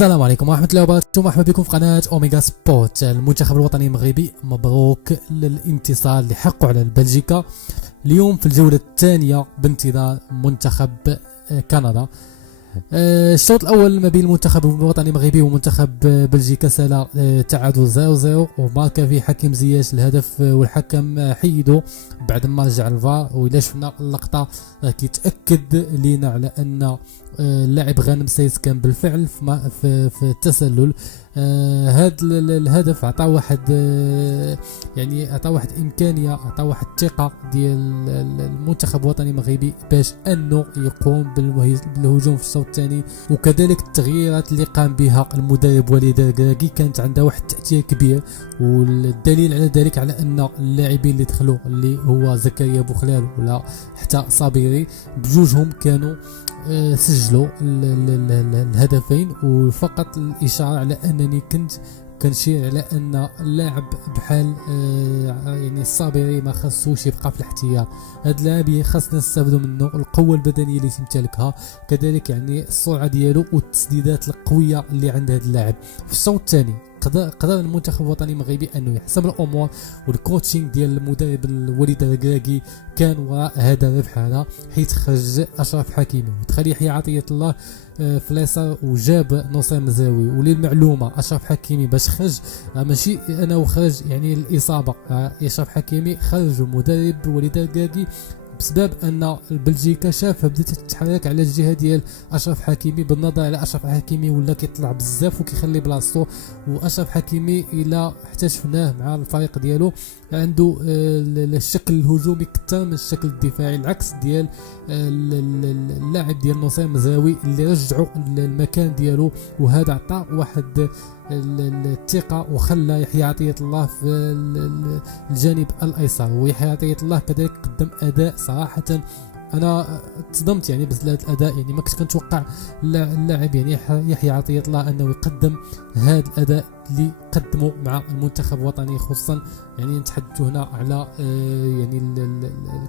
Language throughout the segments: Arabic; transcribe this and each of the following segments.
السلام عليكم ورحمة الله وبركاته، مرحبا بكم في قناة أوميغا سبورت. المنتخب الوطني المغربي مبروك للانتصار اللي حقوا على بلجيكا اليوم في الجولة الثانية بانتظار منتخب كندا. الشوط الأول ما بين المنتخب الوطني المغربي ومنتخب بلجيكا سال تعادل 0-0 وماركا فيه حكيم زياش الهدف، والحكم حيدو بعد ما رجع الفار. وإلا شفنا اللقطة كيتأكد لينا على أن اللاعب غانم سايس كان بالفعل في التسلل. هذا الهدف عطى واحد يعني عطى واحد امكانيه، عطى واحد الثقه ديال المنتخب الوطني المغربي باش انه يقوم بالهجوم في الشوط الثاني. وكذلك التغييرات اللي قام بها المدرب وليد الركراكي كانت عندها واحد التاثير كبير، والدليل على ذلك على ان اللاعبين اللي دخلوا اللي هو زكريا بوخلال ولا حتى صابيري بجوجهم كانوا سجلوا الهدفين. وفقط الاشاره على انني كنت كنشير على ان اللاعب بحال يعني الصابري ما خصوش يبقى في الاحتياط. هذا اللاعب خاصنا نستافدوا منه، القوه البدنيه اللي تمتلكها، كذلك يعني السرعه ديالو والتسديدات القويه اللي عند هذا اللاعب. في الشوط الثاني قدر المنتخب الوطني المغربي انه يحسم الامور، والكوتشينغ ديال المدرب وليد الركراكي كان وراء هذا الربح هذا، حيت خرج اشرف حكيمي ودخل يحيى عطيه الله في اليسار وجاب نصير مزراوي. وللمعلومه اشرف حكيمي باش خرج ماشي انا وخرج يعني الاصابه، اشرف حكيمي خرج المدرب وليد الركراكي بسبب ان بلجيكا شافها بدات تتحرك على الجهه ديال اشرف حكيمي، بالنظر على اشرف حكيمي ولا كيطلع بزاف وكيخلي بلاصتو. واشرف حكيمي الى حتى شفناه مع الفريق ديالو عنده الشكل الهجومي اكثر من الشكل الدفاعي، العكس ديال اللاعب ديال نصير مزراوي اللي رجعوا للمكان ديالو. وهذا عطى واحد الثقه وخلى يحيى عطيه الله في الجانب الايسر. ويحيى عطيه الله كذلك قدم اداء صراحه انا تصدمت يعني بس هذا الاداء، يعني ما كنت كنتوقع اللاعب يعني يحيى عطيه الله انه يقدم هذا الاداء اللي قدموا مع المنتخب الوطني، خصوصا يعني نتحدث هنا على يعني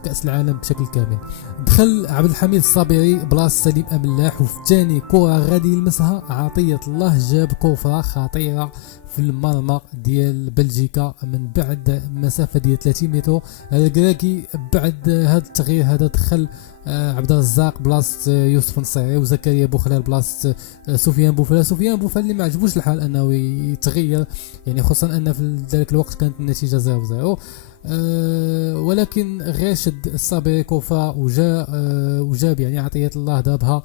كأس العالم بشكل كامل. دخل عبد الحميد الصابري بلاص سليم املاح، وفي ثاني كره غادي يلمسها عطيه الله جاب كفره خطيره في المرمى ديال بلجيكا من بعد مسافه ديال 30 متر. الركراكي بعد هذا التغيير هذا دخل عبد الرزاق بلاصه يوسف نصيري، وزكريا بوخلال بلاصه سفيان بوفال اللي ما عجبوش الحال انه يتغير، يعني خصوصا ان في ذلك الوقت كانت النتيجه 0-0. ولكن غير شد الصابري كوفا وجاب يعني عطيه الله ضربها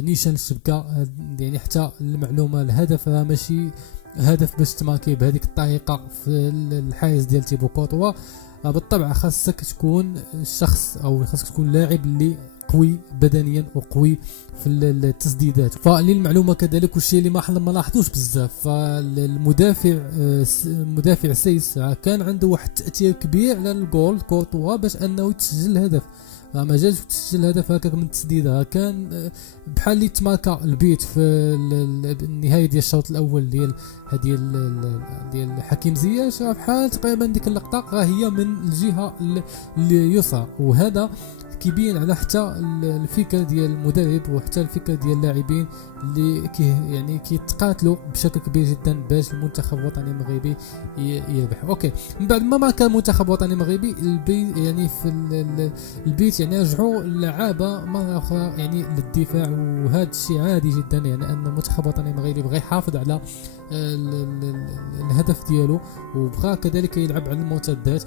نيشان الشبكه. يعني حتى المعلومه الهدف راه ماشي هدف باش تماركي بهذيك الطريقه في الحارس ديال تيبو كورتوا. بالطبع خاصك تكون شخص او خاصك تكون لاعب اللي قوي بدنيا وقوي في التسديدات. فللمعلومه كذلك والشيء اللي ما لاحظوش بزاف، فالمدافع سيس كان عنده واحد التاثير كبير على الجول كورتوا باش انه يتسجل الهدف. ما جاش تسجل الهدف هكاك من التسديده، كان بحال اللي تماركا البيت في النهايه ديال الشوط الاول ديال حكيم زياش، بحال تقريبا ديك اللقطه راه هي من الجهه اليسرى. وهذا كيبين على حتى الفكر ديال المدرب وحتى الفكر ديال اللاعبين اللي يعني كيتقاتلوا بشكل كبير جدا باش المنتخب الوطني المغربي يربح. اوكي، من بعد ما كان المنتخب الوطني المغربي البيت يعني في البيت يعني رجعوا اللعابه مره اخرى يعني للدفاع، وهذا الشيء عادي جدا، يعني ان المنتخب الوطني المغربي بغى يحافظ على الهدف ديالو وبغى كذلك يلعب على المرتدات.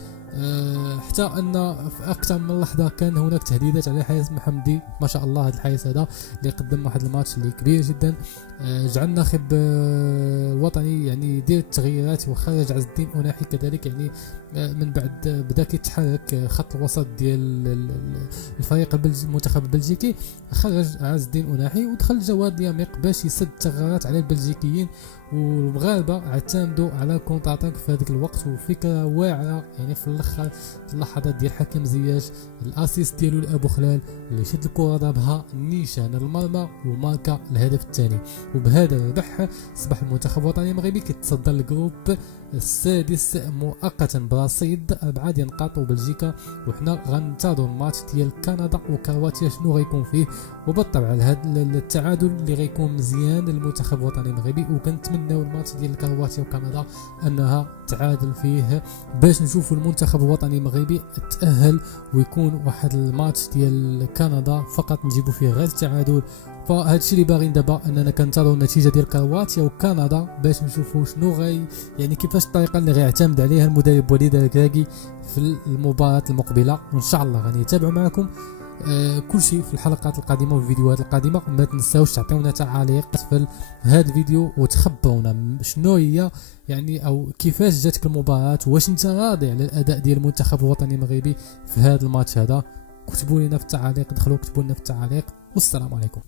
حتى ان في اكثر من لحظه كان هناك تهديدات على حارس محمدي، ما شاء الله هذا الحارس هذا اللي قدم واحد الماتش اللي كبير جدا، جعل الناخب الوطني يعني يدير التغييرات وخرج عز الدين أناحي كذلك. يعني من بعد بدا كيتحرك خط الوسط ديال الفريق المنتخب البلجيكي، خرج عز الدين أناحي ودخل جواد ياميق باش يسد الثغرات على البلجيكيين والمغاربه اعتمدوا على كونتر اتاك في هذاك الوقت، وفكره واعره يعني في الاخر في اللحظات ديال حكيم زياش الاسيست ديالو لابو خلال اللي شد الكره ضربها نيشان المرمى وماركا الهدف الثاني. وبهذا الربح اصبح المنتخب الوطني المغربي كيتصدر الجروب السادس مؤقتا برصيد 4 ديال النقاط وبلجيكا، وحنا غننتظروا الماتش ديال كندا وكرواتيا شنو غيكون فيه. وبالطبع هذا التعادل اللي غيكون مزيان للمنتخب الوطني المغربي، وكنتمناو الماتش ديال كرواتيا وكندا انها تعادل فيه باش نشوفوا المنتخب الوطني المغربي تأهل، ويكون واحد الماتش ديال كندا فقط نجيبوا فيه غير التعادل. فهذا الشيء اللي باغيين دابا اننا كنتظروا النتيجه ديال كرواتيا وكندا باش نشوفوا شنو يعني كيفاش الطريقه اللي غيعتمد عليها المدرب وليد الكراكي في المباراه المقبله. وان شاء الله غنتابعوا معكم كل شيء في الحلقات القادمه والفيديوهات القادمه. ما تنساوش تعطيونا تعاليق اسفل هذا الفيديو وتخبرونا شنو هي يعني او كيفاش جاتك المباراه، واش انت راضي على الاداء ديال المنتخب الوطني المغربي في هذا الماتش هذا. كتبوا لنا في التعاليق، دخلوا كتبوا لنا في التعاليق، والسلام عليكم.